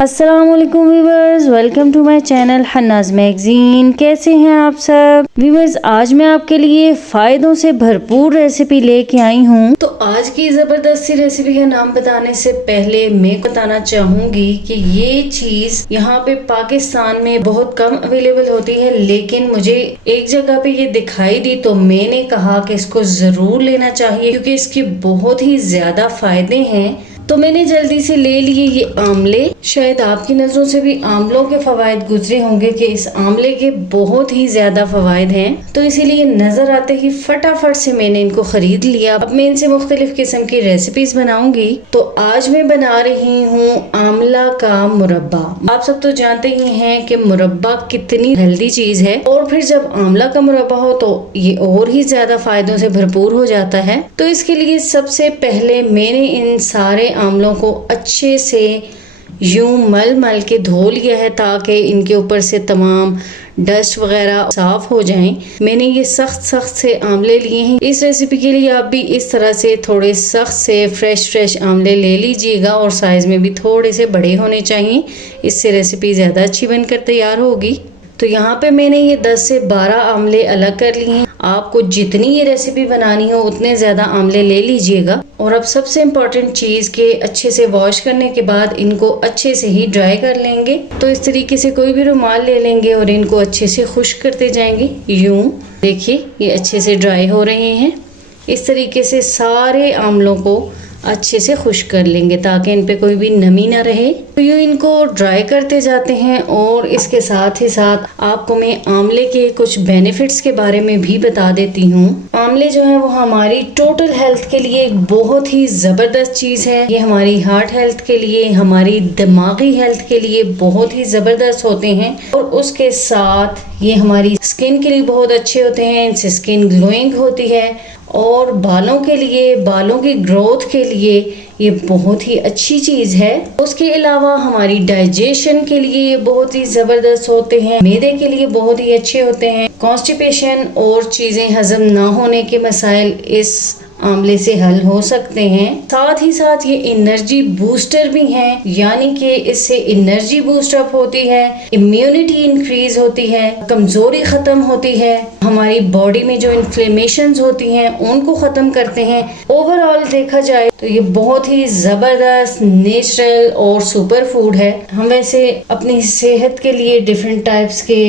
अस्सलामुअलैकुम viewers, welcome to my channel Hannah's magazine. कैसे हैं आप सब व्यूवर्स? आज मैं आपके लिए फ़ायदों से भरपूर रेसिपी लेके आई हूँ। तो आज की ज़बरदस्त सी रेसिपी का नाम बताने से पहले मैं बताना चाहूँगी कि ये चीज़ यहाँ पे पाकिस्तान में बहुत कम अवेलेबल होती है, लेकिन मुझे एक जगह पे ये दिखाई दी तो मैंने कहा कि इसको ज़रूर लेना चाहिए क्योंकि इसके बहुत ही ज़्यादा फ़ायदे हैं। तो मैंने जल्दी से ले लिए ये आमले। शायद आपकी नज़रों से भी आमलों के फ़वाइद गुजरे होंगे कि इस आमले के बहुत ही ज़्यादा फ़वाइद हैं, तो इसीलिए नज़र आते ही फटाफट से मैंने इनको ख़रीद लिया। अब मैं इनसे मुख्तलिफ किस्म की रेसिपीज़ बनाऊंगी। तो आज मैं बना रही हूँ आमला का मुरब्बा। आप सब तो जानते ही हैं कि मुरब्बा कितनी हेल्दी चीज़ है, और फिर जब आमला का मुरब्बा हो तो ये और ही ज़्यादा फ़ायदों से भरपूर हो जाता है। तो इसके लिए सबसे पहले मैंने इन सारे आमलों को अच्छे से यूं मल के धो लिया है ताकि इनके ऊपर से तमाम डस्ट वगैरह साफ हो जाएं। मैंने ये सख्त से आमले लिए हैं। इस रेसिपी के लिए आप भी इस तरह से थोड़े सख्त से फ्रेश आमले ले लीजिएगा, और साइज़ में भी थोड़े से बड़े होने चाहिए, इससे रेसिपी ज़्यादा अच्छी बनकर तैयार होगी। तो यहाँ पे मैंने ये 10 से 12 आमले अलग कर लिए हैं। आपको जितनी ये रेसिपी बनानी हो उतने ज़्यादा आमले ले लीजिएगा। और अब सबसे इम्पोर्टेंट चीज़ के अच्छे से वॉश करने के बाद इनको अच्छे से ही ड्राई कर लेंगे। तो इस तरीके से कोई भी रुमाल ले लेंगे और इनको अच्छे से खुश्क करते जाएंगे। यूं देखिए ये अच्छे से ड्राई हो रहे हैं। इस तरीके से सारे आमलों को अच्छे से खुश्क कर लेंगे ताकि इन पे कोई भी नमी ना रहे। तो यूँ इनको ड्राई करते जाते हैं, और इसके साथ ही साथ आपको मैं आमले के कुछ बेनिफिट्स के बारे में भी बता देती हूँ। आमले जो है वो हमारी टोटल हेल्थ के लिए एक बहुत ही ज़बरदस्त चीज़ है। ये हमारी हार्ट हेल्थ के लिए, हमारी दिमागी हेल्थ के लिए बहुत ही ज़बरदस्त होते हैं, और उसके साथ ये हमारी स्किन के लिए बहुत अच्छे होते हैं। इनसे स्किन ग्लोइंग होती है, और बालों के लिए, बालों की ग्रोथ के लिए ये बहुत ही अच्छी चीज़ है। उसके अलावा हमारी डाइजेशन के लिए ये बहुत ही ज़बरदस्त होते हैं। मैदे के लिए बहुत ही अच्छे होते हैं। कॉन्स्टिपेशन और चीज़ें हजम ना होने के मसाइल इस आमले से हल हो सकते हैं। साथ ही साथ ये एनर्जी बूस्टर भी हैं, यानी कि इससे एनर्जी बूस्ट अप होती है, इम्यूनिटी इंक्रीज होती है, कमजोरी खत्म होती है, हमारी बॉडी में जो इन्फ्लेमेशंस होती हैं उनको खत्म करते हैं। ओवरऑल देखा जाए तो ये बहुत ही जबरदस्त नेचुरल और सुपर फूड है। हम वैसे अपनी सेहत के लिए डिफरेंट टाइप्स के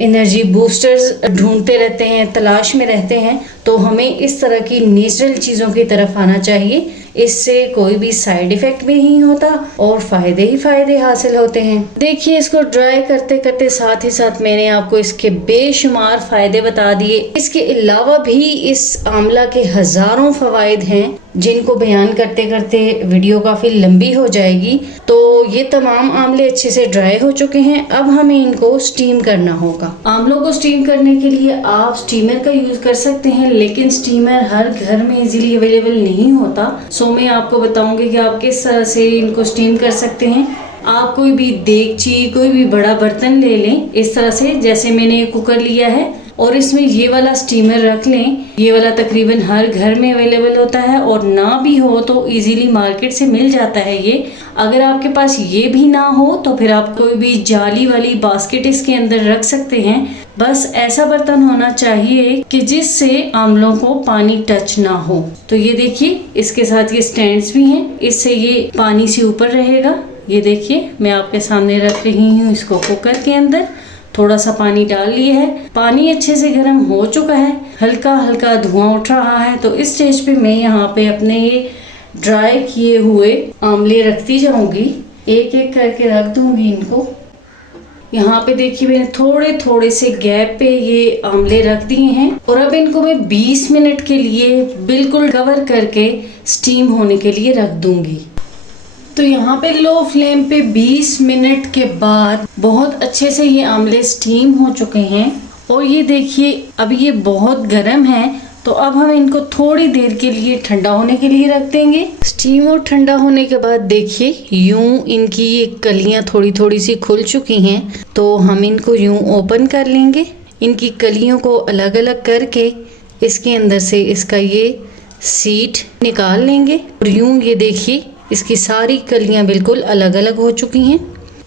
एनर्जी बूस्टर्स ढूंढते रहते हैं, तलाश में रहते हैं, तो हमें इस तरह की नेचुरल चीज़ों की तरफ आना चाहिए। इससे कोई भी साइड इफ़ेक्ट भी नहीं होता और फ़ायदे ही फ़ायदे हासिल होते हैं। देखिए इसको ड्राई करते करते साथ ही साथ मैंने आपको इसके बेशुमार फ़ायदे बता दिए। इसके अलावा भी इस आमला के हज़ारों फ़वाइद हैं जिनको बयान करते करते वीडियो काफ़ी लंबी हो जाएगी। तो ये तमाम आमले अच्छे से ड्राई हो चुके हैं। अब हमें इनको स्टीम करना होगा। आमलों को स्टीम करने के लिए आप स्टीमर का यूज़ कर सकते हैं, लेकिन स्टीमर हर घर में इजीली अवेलेबल नहीं होता। सो मैं आपको बताऊंगी कि आप किस तरह से इनको स्टीम कर सकते हैं। आप कोई भी देगची, कोई भी बड़ा बर्तन ले लें इस तरह से, जैसे मैंने कुकर लिया है, और इसमें ये वाला स्टीमर रख लें। ये वाला तकरीबन हर घर में अवेलेबल होता है, और ना भी हो तो इजीली मार्केट से मिल जाता है ये। अगर आपके पास ये भी ना हो तो फिर आप कोई भी जाली वाली बास्केट इसके अंदर रख सकते हैं। बस ऐसा बर्तन होना चाहिए कि जिससे आमलों को पानी टच ना हो। तो ये देखिए इसके साथ ये स्टैंड्स भी हैं, इससे ये पानी से ऊपर रहेगा। ये देखिए मैं आपके सामने रख रही हूँ इसको कुकर के अंदर। थोड़ा सा पानी डाल लिया है, पानी अच्छे से गर्म हो चुका है, हल्का हल्का धुआं उठ रहा है। तो इस स्टेज पे मैं यहाँ पे अपने ये ड्राई किए हुए आमले रखती जाऊंगी, एक एक करके रख दूंगी इनको। यहाँ पे देखिए मैंने थोड़े थोड़े से गैप पे ये आमले रख दिए हैं, और अब इनको मैं 20 मिनट के लिए बिल्कुल कवर करके स्टीम होने के लिए रख दूंगी। तो यहाँ पे लो फ्लेम पे 20 मिनट के बाद बहुत अच्छे से ये आमले स्टीम हो चुके हैं, और ये देखिए अब ये बहुत गर्म है। तो अब हम इनको थोड़ी देर के लिए ठंडा होने के लिए रख देंगे। स्टीम और ठंडा होने के बाद देखिए यूं इनकी ये कलियां थोड़ी थोड़ी सी खुल चुकी हैं। तो हम इनको यूं ओपन कर लेंगे। इनकी कलियों को अलग अलग करके इसके अंदर से इसका ये सीड निकाल लेंगे, और यूं ये देखिए इसकी सारी कलियां बिल्कुल अलग अलग हो चुकी हैं।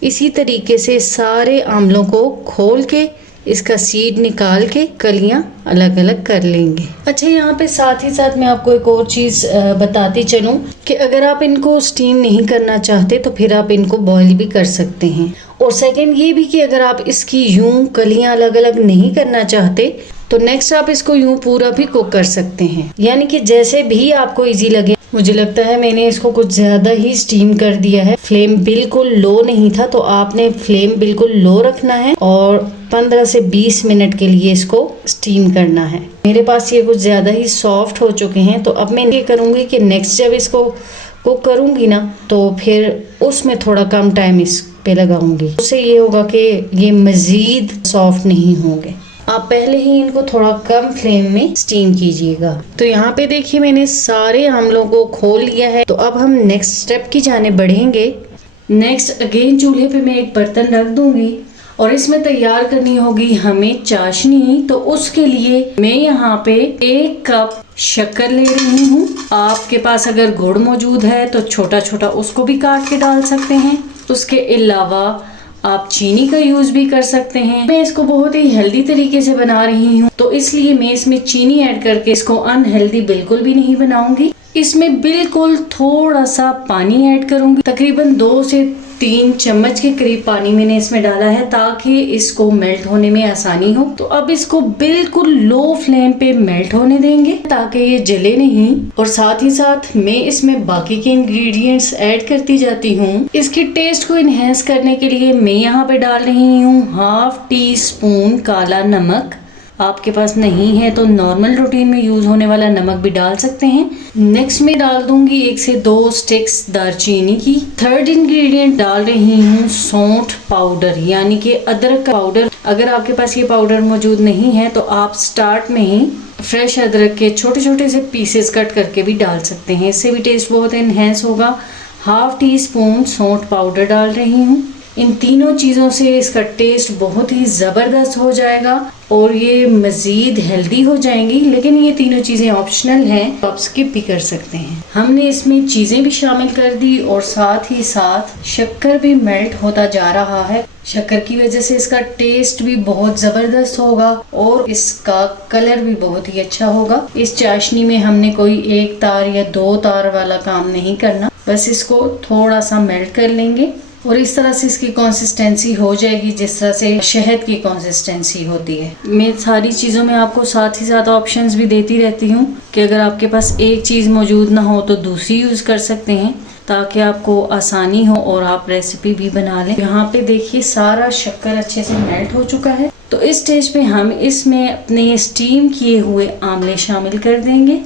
इसी तरीके से सारे आंवलों को खोल के इसका सीड निकाल के कलियां अलग अलग कर लेंगे। अच्छा, यहाँ पे साथ ही साथ मैं आपको एक और चीज़ बताती चलूँ कि अगर आप इनको स्टीम नहीं करना चाहते तो फिर आप इनको बॉईल भी कर सकते हैं। और सेकंड ये भी कि अगर आप इसकी यूं कलियां अलग अलग नहीं करना चाहते तो नेक्स्ट आप इसको यूं पूरा भी कुक कर सकते हैं, यानी कि जैसे भी आपको इजी लगे। मुझे लगता है मैंने इसको कुछ ज़्यादा ही स्टीम कर दिया है। फ्लेम बिल्कुल लो नहीं था, तो आपने फ्लेम बिल्कुल लो रखना है और 15 से 20 मिनट के लिए इसको स्टीम करना है। मेरे पास ये कुछ ज़्यादा ही सॉफ्ट हो चुके हैं, तो अब मैं ये करूँगी कि नेक्स्ट जब इसको कुक करूँगी ना तो फिर उसमें थोड़ा कम टाइम इस पे लगाऊंगी। उससे ये होगा कि ये मज़ीद सॉफ्ट नहीं होंगे। आप पहले ही इनको थोड़ा कम फ्लेम में स्टीम कीजिएगा। तो यहाँ पे देखिए मैंने सारे आंवलों को खोल लिया है। तो अब हम नेक्स्ट स्टेप की जाने बढ़ेंगे। नेक्स्ट अगेन चूल्हे पे मैं एक बर्तन रख दूंगी और इसमें तैयार करनी होगी हमें चाशनी। तो उसके लिए मैं यहाँ पे 1 कप शक्कर ले रही हूँ। आपके पास अगर गुड़ मौजूद है तो छोटा छोटा उसको भी काट के डाल सकते हैं। उसके अलावा आप चीनी का यूज भी कर सकते हैं। मैं इसको बहुत ही हेल्दी तरीके से बना रही हूँ, तो इसलिए मैं इसमें चीनी ऐड करके इसको अनहेल्दी बिल्कुल भी नहीं बनाऊंगी। इसमें बिल्कुल थोड़ा सा पानी ऐड करूंगी, तकरीबन 2 से 3 चम्मच के करीब पानी मैंने इसमें डाला है ताकि इसको मेल्ट होने में आसानी हो। तो अब इसको बिल्कुल लो फ्लेम पे मेल्ट होने देंगे ताकि ये जले नहीं। और साथ ही साथ मैं इसमें बाकी के इंग्रेडिएंट्स ऐड करती जाती हूँ। इसकी टेस्ट को इनहेंस करने के लिए मैं यहाँ पे डाल रही हूँ 1/2 टीस्पून काला नमक। आपके पास नहीं है तो नॉर्मल रूटीन में यूज होने वाला नमक भी डाल सकते हैं। नेक्स्ट में डाल दूंगी 1 से 2 स्टिक्स दालचीनी की। थर्ड इंग्रेडिएंट डाल रही हूँ सौंठ पाउडर, यानी कि अदरक का पाउडर। अगर आपके पास ये पाउडर मौजूद नहीं है तो आप स्टार्ट में ही फ्रेश अदरक के छोटे छोटे से पीसेस कट करके भी डाल सकते हैं, इससे भी टेस्ट बहुत इनहेंस होगा। 1/2 टीस्पून सौंठ पाउडर डाल रही हूँ। इन तीनों चीज़ों से इसका टेस्ट बहुत ही ज़बरदस्त हो जाएगा और ये मज़ीद हेल्दी हो जाएंगी। लेकिन ये तीनों चीज़ें ऑप्शनल हैं, तो आप स्किप भी कर सकते हैं। हमने इसमें चीज़ें भी शामिल कर दी और साथ ही साथ शक्कर भी मेल्ट होता जा रहा है। शक्कर की वजह से इसका टेस्ट भी बहुत ज़बरदस्त होगा और इसका कलर भी बहुत ही अच्छा होगा। इस चाशनी में हमने कोई 1 तार या 2 तार वाला काम नहीं करना, बस इसको थोड़ा सा मेल्ट कर लेंगे और इस तरह से इसकी कंसिस्टेंसी हो जाएगी जिस तरह से शहद की कंसिस्टेंसी होती है। मैं सारी चीज़ों में आपको साथ ही साथ ऑप्शंस भी देती रहती हूँ कि अगर आपके पास एक चीज़ मौजूद ना हो तो दूसरी यूज़ कर सकते हैं ताकि आपको आसानी हो और आप रेसिपी भी बना लें। यहाँ पे देखिए सारा शक्कर अच्छे से मेल्ट हो चुका है। तो इस स्टेज पे हम इसमें अपने स्टीम किए हुए आंवले शामिल कर देंगे।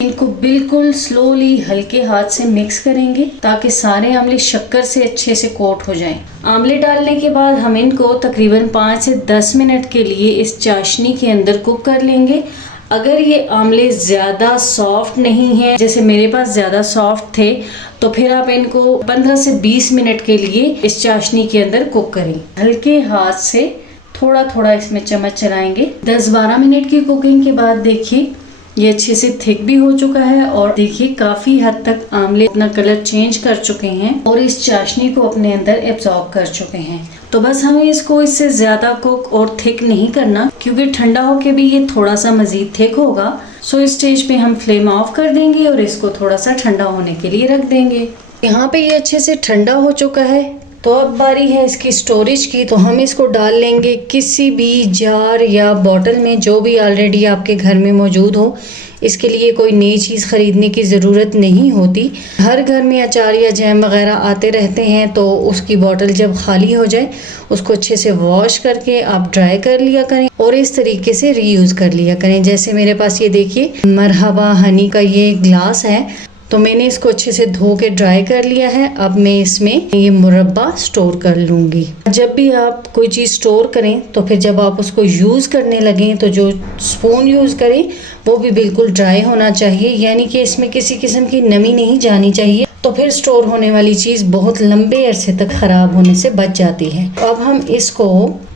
इनको बिल्कुल स्लोली हल्के हाथ से मिक्स करेंगे ताकि सारे आंवले शक्कर से अच्छे से कोट हो जाएं। आंवले डालने के बाद हम इनको तकरीबन 5 से 10 मिनट के लिए इस चाशनी के अंदर कुक कर लेंगे। अगर ये आंवले ज़्यादा सॉफ्ट नहीं है, जैसे मेरे पास ज़्यादा सॉफ्ट थे, तो फिर आप इनको 15 से 20 मिनट के लिए इस चाशनी के अंदर कुक करें। हल्के हाथ से थोड़ा थोड़ा इसमें चम्मच चलाएंगे। 10-12 मिनट की कुकिंग के बाद देखिए ये अच्छे से थिक भी हो चुका है और देखिए काफ़ी हद तक आंवले अपना कलर चेंज कर चुके हैं और इस चाशनी को अपने अंदर एब्जॉर्ब कर चुके हैं। तो बस हमें इसको इससे ज़्यादा कुक और थिक नहीं करना, क्योंकि ठंडा होके भी ये थोड़ा सा मज़ीद थिक होगा। सो इस स्टेज पे हम फ्लेम ऑफ कर देंगे और इसको थोड़ा सा ठंडा होने के लिए रख देंगे। यहाँ पे ये अच्छे से ठंडा हो चुका है। तो अब बारी है इसकी स्टोरेज की। तो हम इसको डाल लेंगे किसी भी जार या बॉटल में, जो भी ऑलरेडी आपके घर में मौजूद हो। इसके लिए कोई नई चीज़ ख़रीदने की ज़रूरत नहीं होती। हर घर में अचार या जैम वगैरह आते रहते हैं, तो उसकी बॉटल जब खाली हो जाए उसको अच्छे से वॉश करके आप ड्राई कर लिया करें और इस तरीके से रीयूज़ कर लिया करें। जैसे मेरे पास ये देखिए मरहबा हनी का ये ग्लास है, तो मैंने इसको अच्छे से धो के ड्राई कर लिया है। अब मैं इसमें ये मुरब्बा स्टोर कर लूँगी। जब भी आप कोई चीज़ स्टोर करें तो फिर जब आप उसको यूज़ करने लगें तो जो स्पून यूज़ करें वो भी बिल्कुल ड्राई होना चाहिए, यानी कि इसमें किसी किस्म की नमी नहीं जानी चाहिए। तो फिर स्टोर होने वाली चीज़ बहुत लंबे अरसे तक ख़राब होने से बच जाती है। अब हम इसको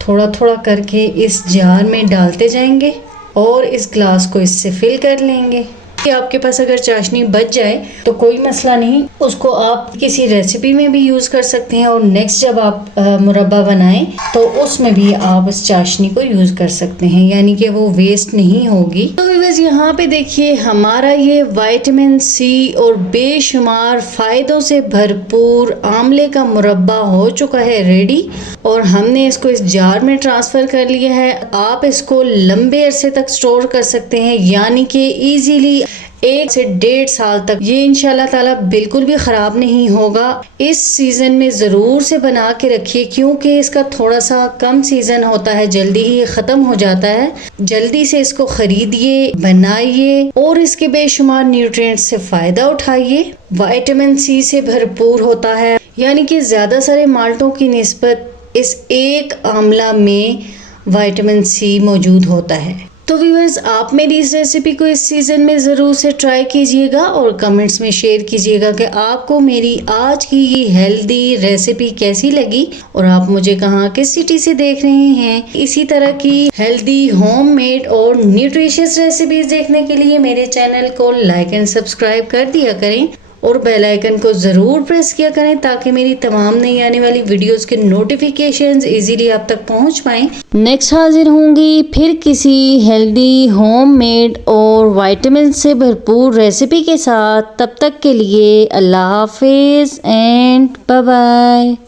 थोड़ा थोड़ा करके इस जार में डालते जाएंगे और इस ग्लास को इससे फिल कर लेंगे। कि आपके पास अगर चाशनी बच जाए तो कोई मसला नहीं, उसको आप किसी रेसिपी में भी यूज कर सकते हैं और नेक्स्ट जब आप मुरब्बा बनाएं तो उसमें भी आप इस चाशनी को यूज कर सकते हैं, यानी कि वो वेस्ट नहीं होगी। तो व्यूअर्स यहाँ पे देखिए हमारा ये विटामिन सी और बेशुमार फायदों से भरपूर आंवले का मुरब्बा हो चुका है रेडी, और हमने इसको इस जार में ट्रांसफर कर लिया है। आप इसको लंबे अरसे तक स्टोर कर सकते हैं, यानी कि इजीली 1 से 1.5 साल तक ये इंशाल्लाह ताला बिल्कुल भी खराब नहीं होगा। इस सीजन में जरूर से बना के रखिए, क्योंकि इसका थोड़ा सा कम सीजन होता है, जल्दी ही खत्म हो जाता है। जल्दी से इसको खरीदिए, बनाइए और इसके बेशुमार न्यूट्रिएंट्स से फायदा उठाइए। विटामिन सी से भरपूर होता है, यानी कि ज्यादा सारे माल्टों की निस्बत इस एक आंवला में विटामिन सी मौजूद होता है। तो व्यूअर्स आप मेरी इस रेसिपी को इस सीज़न में ज़रूर से ट्राई कीजिएगा और कमेंट्स में शेयर कीजिएगा कि आपको मेरी आज की ये हेल्दी रेसिपी कैसी लगी और आप मुझे कहाँ किस सिटी से देख रहे हैं। इसी तरह की हेल्दी होममेड और न्यूट्रिशियस रेसिपीज देखने के लिए मेरे चैनल को लाइक एंड सब्सक्राइब कर दिया करें और बेल आइकन को ज़रूर प्रेस किया करें ताकि मेरी तमाम नई आने वाली वीडियोस के नोटिफिकेशंस इजीली आप तक पहुंच पाएं। नेक्स्ट हाजिर होंगी फिर किसी हेल्दी होममेड और विटामिन से भरपूर रेसिपी के साथ। तब तक के लिए अल्लाह हाफिज़ एंड बाय बाय।